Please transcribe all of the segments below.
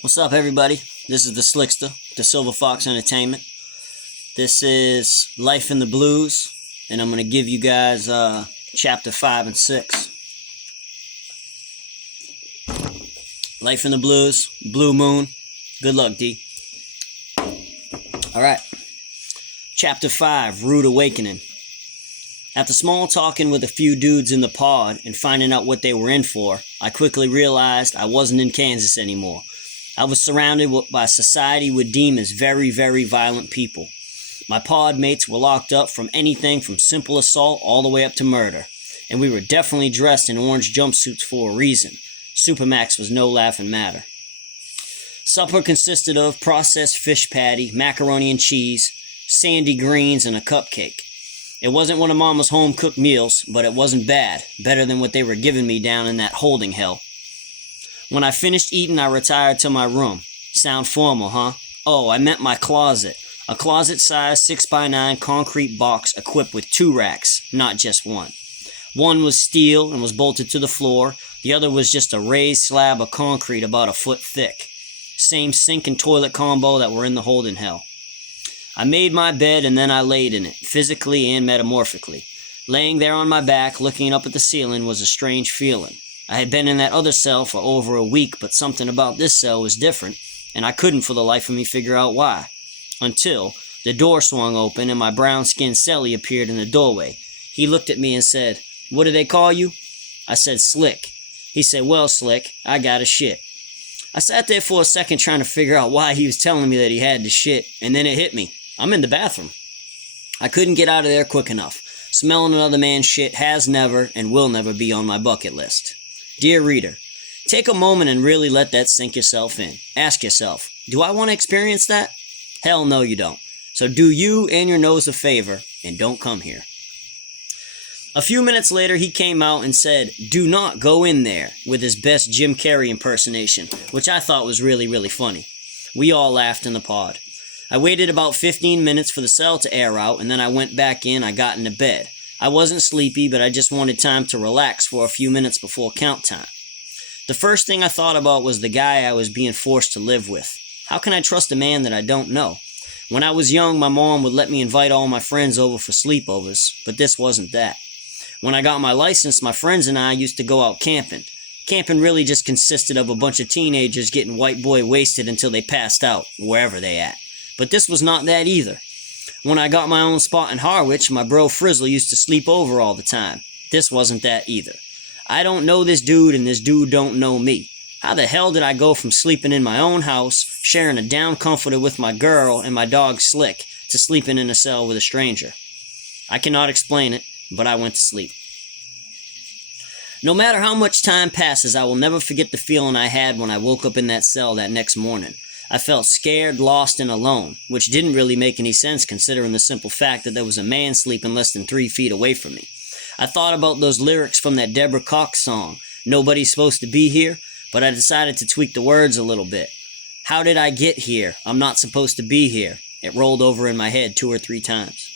What's up, everybody? This is the Slickster, the Silver Fox Entertainment. This is Life in the Blues, and I'm going to give you guys chapter 5 and 6. Life in the Blues, Blue Moon. Good luck, D. Alright. Chapter 5, Rude Awakening. After small talking with a few dudes in the pod and finding out what they were in for, I quickly realized I wasn't in Kansas anymore. I was surrounded by society would deem as very, very violent people. My pod mates were locked up from anything from simple assault all the way up to murder, and we were definitely dressed in orange jumpsuits for a reason. Supermax was no laughing matter. Supper consisted of processed fish patty, macaroni and cheese, sandy greens, and a cupcake. It wasn't one of Mama's home-cooked meals, but it wasn't bad, better than what they were giving me down in that holding hell. When I finished eating, I retired to my room. Sound formal, huh? Oh, I meant my closet. A closet-sized 6x9 concrete box equipped with 2 racks, not just one. One was steel and was bolted to the floor. The other was just a raised slab of concrete about a foot thick. Same sink and toilet combo that were in the holding hell. I made my bed and then I laid in it, physically and metamorphically. Laying there on my back, looking up at the ceiling, was a strange feeling. I had been in that other cell for over a week, but something about this cell was different, and I couldn't for the life of me figure out why. Until the door swung open and my brown-skinned cellie appeared in the doorway. He looked at me and said, "What do they call you?" I said, "Slick." He said, "Well, Slick, I got a shit." I sat there for a second trying to figure out why he was telling me that he had to shit, and then it hit me. I'm in the bathroom. I couldn't get out of there quick enough. Smelling another man's shit has never and will never be on my bucket list. Dear reader, take a moment and really let that sink yourself in. Ask yourself, do I want to experience that? Hell no, you don't. So do you and your nose a favor and don't come here. A few minutes later, he came out and said, "Do not go in there," with his best Jim Carrey impersonation, which I thought was really, really funny. We all laughed in the pod. I waited about 15 minutes for the cell to air out, and then I went back in. I got into bed. I wasn't sleepy, but I just wanted time to relax for a few minutes before count time. The first thing I thought about was the guy I was being forced to live with. How can I trust a man that I don't know? When I was young, my mom would let me invite all my friends over for sleepovers, but this wasn't that. When I got my license, my friends and I used to go out camping. Camping really just consisted of a bunch of teenagers getting white boy wasted until they passed out, wherever they at. But this was not that either. When I got my own spot in Harwich, my bro Frizzle used to sleep over all the time. This wasn't that either. I don't know this dude and this dude don't know me. How the hell did I go from sleeping in my own house, sharing a down comforter with my girl and my dog Slick, to sleeping in a cell with a stranger? I cannot explain it, but I went to sleep. No matter how much time passes, I will never forget the feeling I had when I woke up in that cell that next morning. I felt scared, lost, and alone, which didn't really make any sense considering the simple fact that there was a man sleeping less than 3 feet away from me. I thought about those lyrics from that Deborah Cox song, "Nobody's Supposed to Be Here," but I decided to tweak the words a little bit. How did I get here? I'm not supposed to be here. It rolled over in my head 2 or 3 times.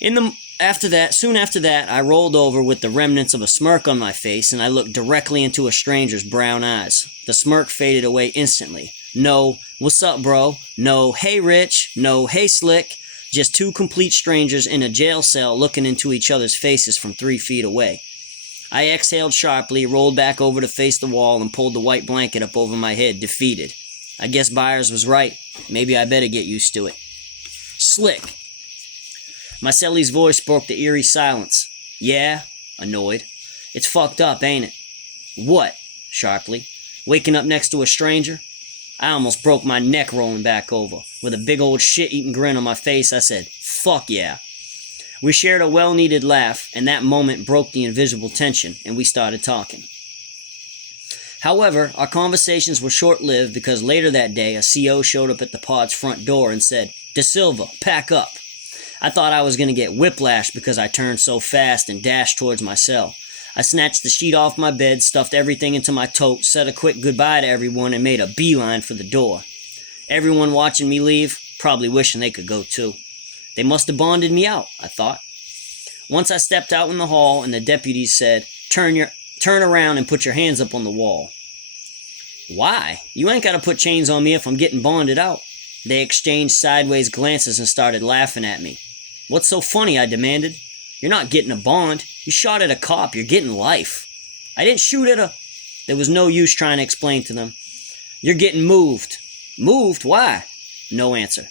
Soon after that, I rolled over with the remnants of a smirk on my face, and I looked directly into a stranger's brown eyes. The smirk faded away instantly. No, "What's up, bro?" No, "Hey, Rich?" No, "Hey, Slick?" Just 2 complete strangers in a jail cell looking into each other's faces from 3 feet away. I exhaled sharply, rolled back over to face the wall, and pulled the white blanket up over my head, defeated. I guess Byers was right. Maybe I better get used to it. "Slick." My cellie's voice broke the eerie silence. "Yeah?" Annoyed. "It's fucked up, ain't it?" "What?" Sharply. "Waking up next to a stranger?" I almost broke my neck rolling back over. With a big old shit-eating grin on my face, I said, "Fuck yeah." We shared a well-needed laugh, and that moment broke the invisible tension, and we started talking. However, our conversations were short-lived because later that day, a CO showed up at the pod's front door and said, "De Silva, pack up." I thought I was going to get whiplash because I turned so fast and dashed towards my cell. I snatched the sheet off my bed, stuffed everything into my tote, said a quick goodbye to everyone, and made a beeline for the door. Everyone watching me leave, probably wishing they could go too. They must have bonded me out, I thought. Once I stepped out in the hall and the deputies said, Turn around and put your hands up on the wall." Why? You ain't gotta put chains on me if I'm getting bonded out. They exchanged sideways glances and started laughing at me. What's so funny? I demanded. You're not getting a bond. You shot at a cop. You're getting life. I didn't shoot at a... There was no use trying to explain to them. You're getting moved. Moved? Why? No answer.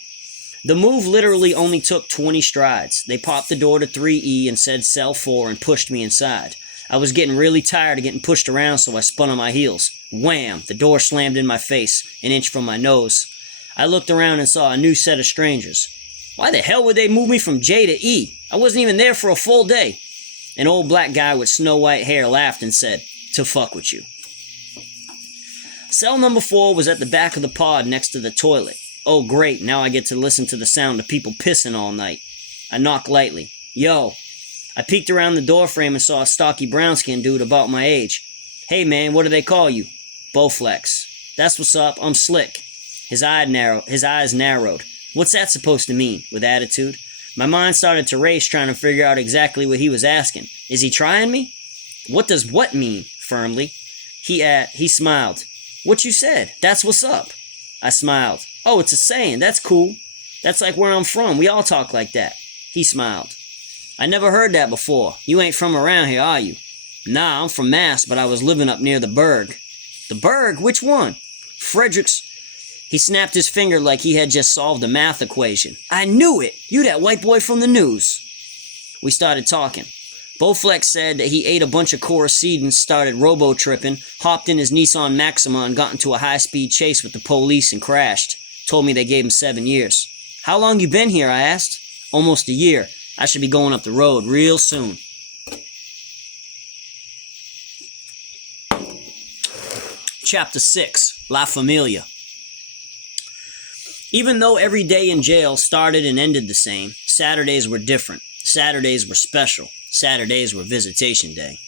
The move literally only took 20 strides. They popped the door to 3E and said cell 4 and pushed me inside. I was getting really tired of getting pushed around, so I spun on my heels. Wham! The door slammed in my face, an inch from my nose. I looked around and saw a new set of strangers. Why the hell would they move me from J to E? I wasn't even there for a full day. An old black guy with snow-white hair laughed and said, to fuck with you. Cell number 4 was at the back of the pod next to the toilet. Oh great, now I get to listen to the sound of people pissing all night. I knocked lightly. Yo. I peeked around the doorframe and saw a stocky brown-skinned dude about my age. Hey man, what do they call you? Bowflex. That's what's up, I'm slick. His eyes narrowed. What's that supposed to mean? With attitude. My mind started to race trying to figure out exactly what he was asking. Is he trying me? What does what mean? Firmly. He smiled. What you said? That's what's up. I smiled. Oh, it's a saying. That's cool. That's like where I'm from. We all talk like that. He smiled. I never heard that before. You ain't from around here, are you? Nah, I'm from Mass, but I was living up near the Berg. The Berg? Which one? Frederick's... He snapped his finger like he had just solved a math equation. I knew it! You that white boy from the news. We started talking. Bowflex said that he ate a bunch of Coricidins, started robo-tripping, hopped in his Nissan Maxima and got into a high-speed chase with the police and crashed. Told me they gave him 7 years. How long you been here? I asked. Almost a year. I should be going up the road real soon. Chapter 6. La Familia. Even though every day in jail started and ended the same, Saturdays were different. Saturdays were special. Saturdays were visitation day.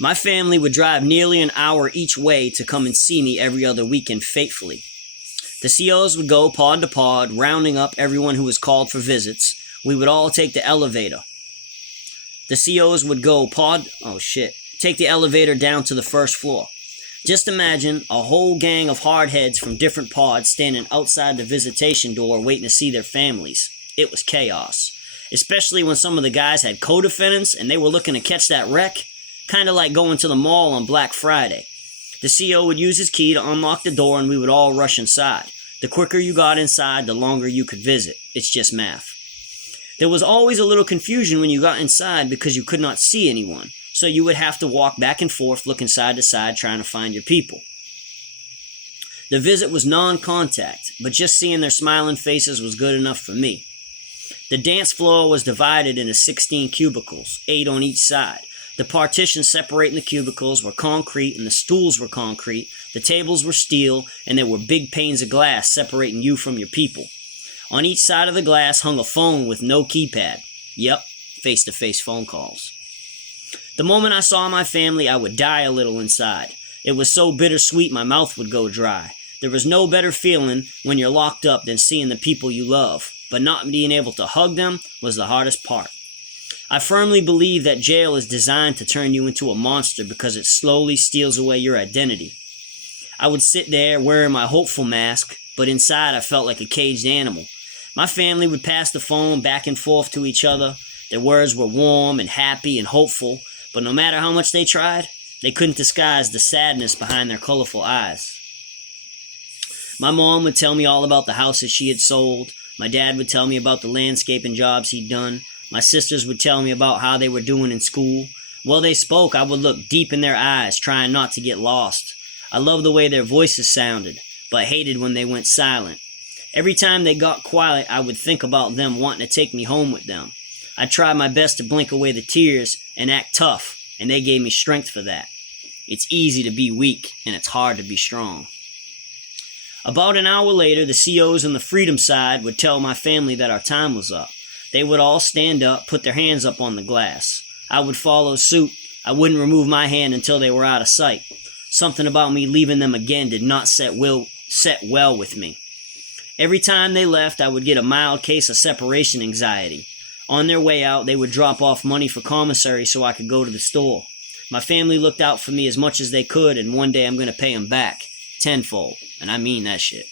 My family would drive nearly an hour each way to come and see me every other weekend faithfully. The COs would go pod to pod, rounding up everyone who was called for visits. We would all take the elevator. The COs would go take the elevator down to the first floor. Just imagine a whole gang of hardheads from different pods standing outside the visitation door waiting to see their families. It was chaos. Especially when some of the guys had co-defendants and they were looking to catch that wreck. Kind of like going to the mall on Black Friday. The CO would use his key to unlock the door and we would all rush inside. The quicker you got inside, the longer you could visit. It's just math. There was always a little confusion when you got inside because you could not see anyone. So you would have to walk back and forth, looking side to side, trying to find your people. The visit was non-contact, but just seeing their smiling faces was good enough for me. The dance floor was divided into 16 cubicles, 8 on each side. The partitions separating the cubicles were concrete and the stools were concrete, the tables were steel, and there were big panes of glass separating you from your people. On each side of the glass hung a phone with no keypad. Yep, face-to-face phone calls. The moment I saw my family, I would die a little inside. It was so bittersweet my mouth would go dry. There was no better feeling when you're locked up than seeing the people you love, but not being able to hug them was the hardest part. I firmly believe that jail is designed to turn you into a monster because it slowly steals away your identity. I would sit there wearing my hopeful mask, but inside I felt like a caged animal. My family would pass the phone back and forth to each other. Their words were warm and happy and hopeful, but no matter how much they tried, they couldn't disguise the sadness behind their colorful eyes. My mom would tell me all about the houses she had sold. My dad would tell me about the landscaping jobs he'd done. My sisters would tell me about how they were doing in school. While they spoke, I would look deep in their eyes, trying not to get lost. I loved the way their voices sounded, but hated when they went silent. Every time they got quiet, I would think about them wanting to take me home with them. I tried my best to blink away the tears and act tough, and they gave me strength for that. It's easy to be weak, and it's hard to be strong. About an hour later, the COs on the freedom side would tell my family that our time was up. They would all stand up, put their hands up on the glass. I would follow suit. I wouldn't remove my hand until they were out of sight. Something about me leaving them again did not set well with me. Every time they left, I would get a mild case of separation anxiety. On their way out, they would drop off money for commissary so I could go to the store. My family looked out for me as much as they could, and one day I'm going to pay them back. tenfold, and I mean that shit.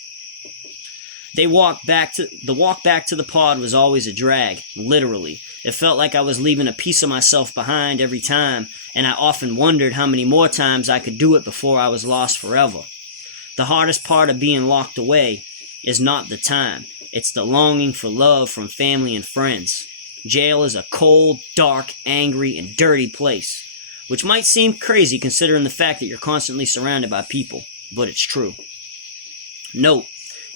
The walk back to the pod was always a drag, literally. It felt like I was leaving a piece of myself behind every time, and I often wondered how many more times I could do it before I was lost forever. The hardest part of being locked away is not the time. It's the longing for love from family and friends. Jail is a cold, dark, angry, and dirty place, which might seem crazy considering the fact that you're constantly surrounded by people, but it's true. Note,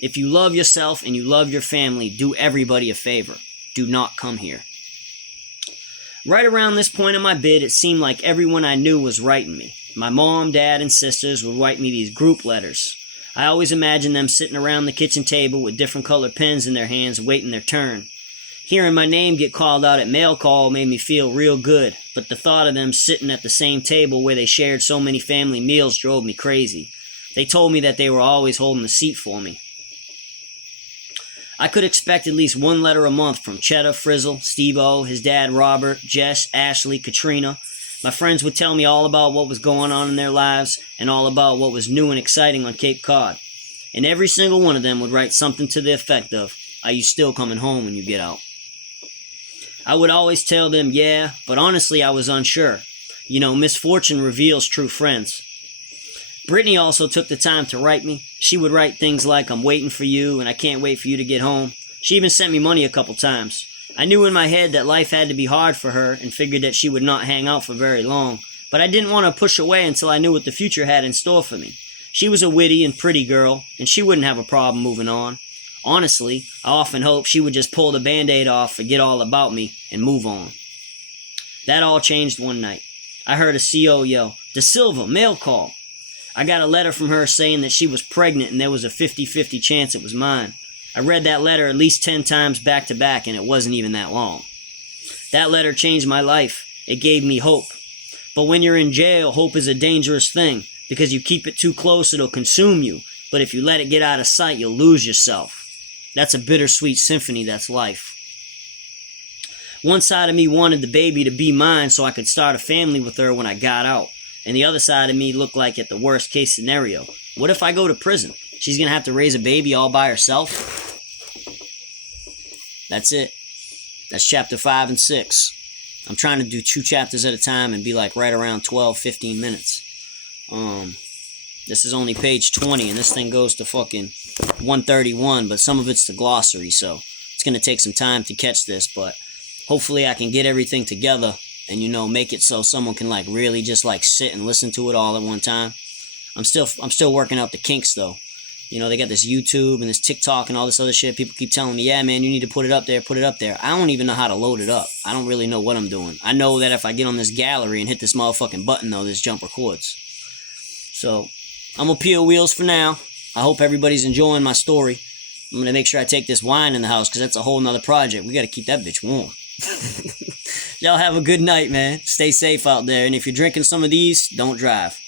if you love yourself and you love your family, do everybody a favor. Do not come here. Right around this point in my bid, it seemed like everyone I knew was writing me. My mom, dad, and sisters would write me these group letters. I always imagined them sitting around the kitchen table with different colored pens in their hands waiting their turn. Hearing my name get called out at mail call made me feel real good, but the thought of them sitting at the same table where they shared so many family meals drove me crazy. They told me that they were always holding the seat for me. I could expect at least one letter a month from Cheddar, Frizzle, Steve-O, his dad Robert, Jess, Ashley, Katrina. My friends would tell me all about what was going on in their lives and all about what was new and exciting on Cape Cod. And every single one of them would write something to the effect of, "Are you still coming home when you get out?" I would always tell them, yeah, but honestly I was unsure. You know, misfortune reveals true friends. Brittany also took the time to write me. She would write things like, "I'm waiting for you and I can't wait for you to get home." She even sent me money a couple times. I knew in my head that life had to be hard for her and figured that she would not hang out for very long, but I didn't want to push away until I knew what the future had in store for me. She was a witty and pretty girl, and she wouldn't have a problem moving on. Honestly, I often hoped she would just pull the Band-Aid off, forget all about me, and move on. That all changed one night. I heard a CO yell, "Da Silva, mail call." I got a letter from her saying that she was pregnant and there was a 50-50 chance it was mine. I read that letter at least 10 times back to back and it wasn't even that long. That letter changed my life. It gave me hope. But when you're in jail, hope is a dangerous thing because you keep it too close, it'll consume you. But if you let it get out of sight, you'll lose yourself. That's a bittersweet symphony, that's life. One side of me wanted the baby to be mine so I could start a family with her when I got out. And the other side of me looked like at the worst case scenario. What if I go to prison? She's going to have to raise a baby all by herself? That's it. That's chapter 5 and 6. I'm trying to do 2 chapters at a time and be like right around 12-15 minutes. This is only page 20 and this thing goes to fucking 131, but some of it's the glossary, so it's going to take some time to catch this, but hopefully I can get everything together and, you know, make it so someone can like really just like sit and listen to it all at one time. I'm still working out the kinks though. You know, they got this YouTube and this TikTok and all this other shit. People keep telling me, yeah, man, you need to put it up there, put it up there. I don't even know how to load it up. I don't really know what I'm doing. I know that if I get on this gallery and hit this motherfucking button though, this jump records. So I'm gonna peel wheels for now. I hope everybody's enjoying my story. I'm gonna make sure I take this wine in the house because that's a whole nother project. We gotta keep that bitch warm. Y'all have a good night, man. Stay safe out there. And if you're drinking some of these, don't drive.